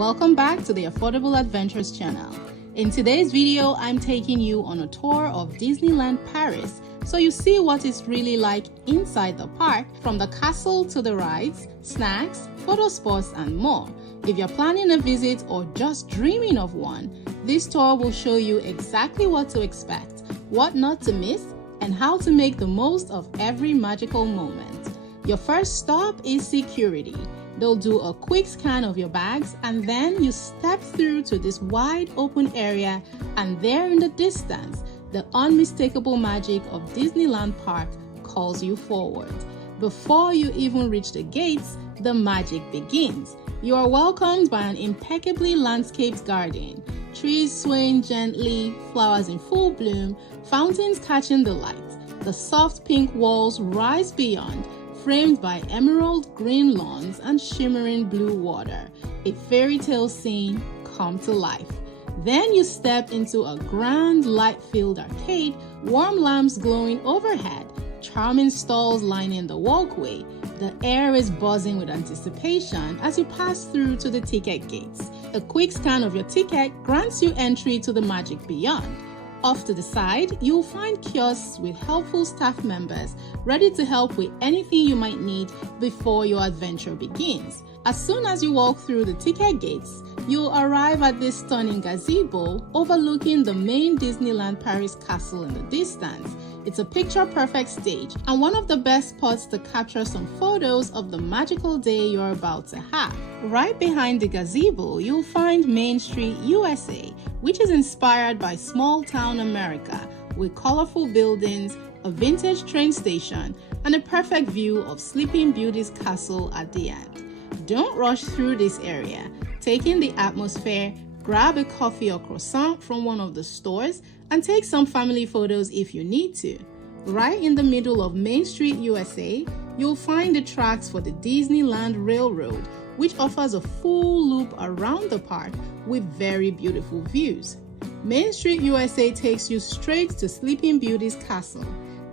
Welcome back to the Affordable Adventures channel. In today's video, I'm taking you on a tour of Disneyland Paris so you see what it's really like inside the park, from the castle to the rides, snacks, photo spots, and more. If you're planning a visit or just dreaming of one, this tour will show you exactly what to expect, what not to miss, and how to make the most of every magical moment. Your first stop is security. They'll do a quick scan of your bags, and then you step through to this wide open area, and there in the distance, the unmistakable magic of Disneyland Park calls you forward. Before you even reach the gates, the magic begins. You are welcomed by an impeccably landscaped garden, trees swaying gently, flowers in full bloom, fountains catching the light. The soft pink walls rise beyond, framed by emerald green lawns and shimmering blue water. A fairy tale scene come to life. Then you step into a grand light-filled arcade, warm lamps glowing overhead, charming stalls lining the walkway. The air is buzzing with anticipation as you pass through to the ticket gates. A quick scan of your ticket grants you entry to the magic beyond. Off to the side, you'll find kiosks with helpful staff members ready to help with anything you might need before your adventure begins. As soon as you walk through the ticket gates, you'll arrive at this stunning gazebo overlooking the main Disneyland Paris castle in the distance. It's a picture-perfect stage and one of the best spots to capture some photos of the magical day you're about to have. Right behind the gazebo, you'll find Main Street U.S.A, which is inspired by small-town America, with colorful buildings, a vintage train station, and a perfect view of Sleeping Beauty's castle at the end. Don't rush through this area. Take in the atmosphere, grab a coffee or croissant from one of the stores, and take some family photos if you need to. Right in the middle of Main Street U.S.A, you'll find the tracks for the Disneyland Railroad, which offers a full loop around the park with very beautiful views. Main Street U.S.A takes you straight to Sleeping Beauty's castle.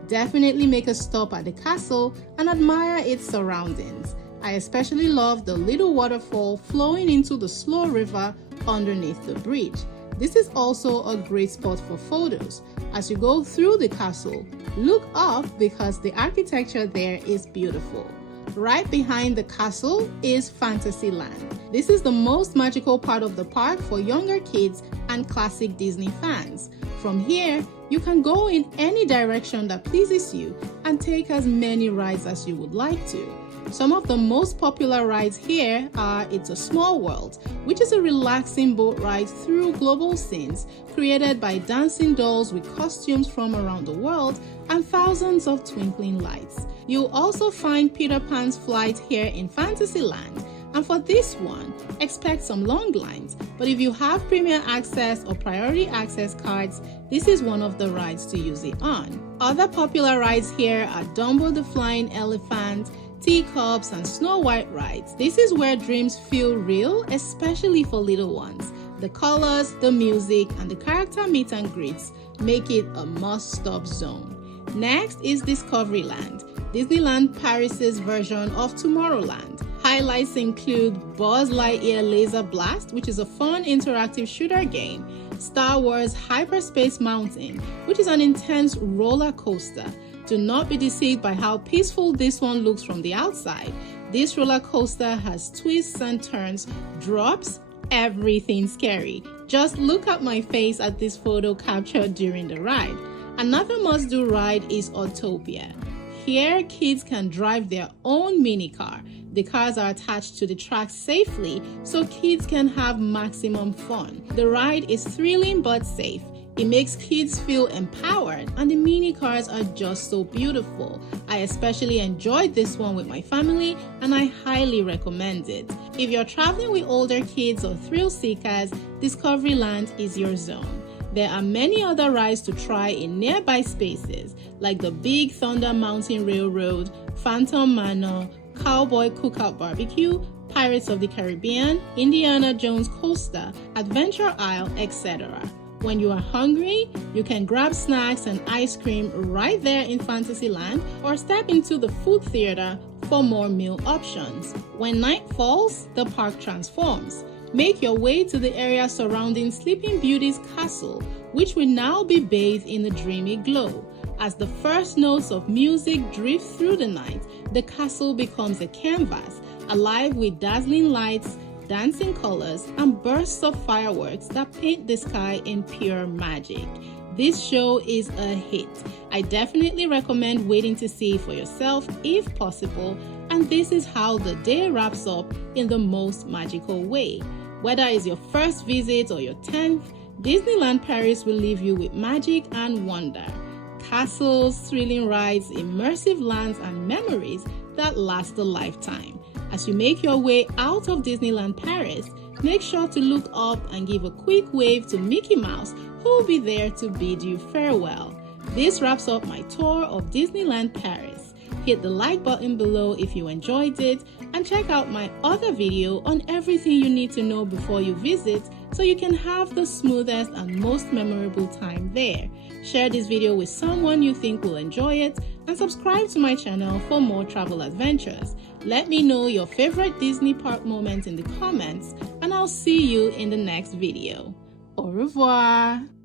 Definitely make a stop at the castle and admire its surroundings. I especially love the little waterfall flowing into the slow river underneath the bridge. This is also a great spot for photos. As you go through the castle, look up because the architecture there is beautiful. Right behind the castle is Fantasyland. This is the most magical part of the park for younger kids and classic Disney fans. From here, you can go in any direction that pleases you and take as many rides as you would like to. Some of the most popular rides here are It's a Small World, which is a relaxing boat ride through global scenes created by dancing dolls with costumes from around the world and thousands of twinkling lights. You'll also find Peter Pan's flight here in Fantasyland. And for this one, expect some long lines, but if you have premium access or priority access cards, this is one of the rides to use it on. Other popular rides here are Dumbo the Flying Elephant, Teacups, and Snow White rides. This is where dreams feel real, especially for little ones. The colors, the music, and the character meet and greets make it a must-stop zone. Next is Discoveryland, Disneyland Paris's version of Tomorrowland. Highlights include Buzz Lightyear Laser Blast, which is a fun interactive shooter game, Star Wars Hyperspace Mountain, which is an intense roller coaster. Do not be deceived by how peaceful this one looks from the outside. This roller coaster has twists and turns, drops, everything scary. Just look at my face at this photo captured during the ride. Another must-do ride is Autopia. Here, kids can drive their own mini car. The cars are attached to the tracks safely, so kids can have maximum fun. The ride is thrilling but safe. It makes kids feel empowered, and the mini cars are just so beautiful. I especially enjoyed this one with my family, and I highly recommend it. If you're traveling with older kids or thrill seekers, Discoveryland is your zone. There are many other rides to try in nearby spaces, like the Big Thunder Mountain Railroad, Phantom Manor, Cowboy Cookout Barbecue, Pirates of the Caribbean, Indiana Jones Coaster, Adventure Isle, etc. When you are hungry, you can grab snacks and ice cream right there in Fantasyland or step into the food theater for more meal options. When night falls, the park transforms. Make your way to the area surrounding Sleeping Beauty's castle, which will now be bathed in a dreamy glow. As the first notes of music drift through the night, the castle becomes a canvas, alive with dazzling lights, dancing colors, and bursts of fireworks that paint the sky in pure magic. This show is a hit. I definitely recommend waiting to see it for yourself if possible, and this is how the day wraps up in the most magical way. Whether it's your first visit or your 10th, Disneyland Paris will leave you with magic and wonder. Castles, thrilling rides, immersive lands, and memories that last a lifetime. As you make your way out of Disneyland Paris, make sure to look up and give a quick wave to Mickey Mouse, who will be there to bid you farewell. This wraps up my tour of Disneyland Paris. Hit the like button below if you enjoyed it, and check out my other video on everything you need to know before you visit so you can have the smoothest and most memorable time there. Share this video with someone you think will enjoy it, and subscribe to my channel for more travel adventures. Let me know your favorite Disney park moments in the comments, and I'll see you in the next video. Au revoir!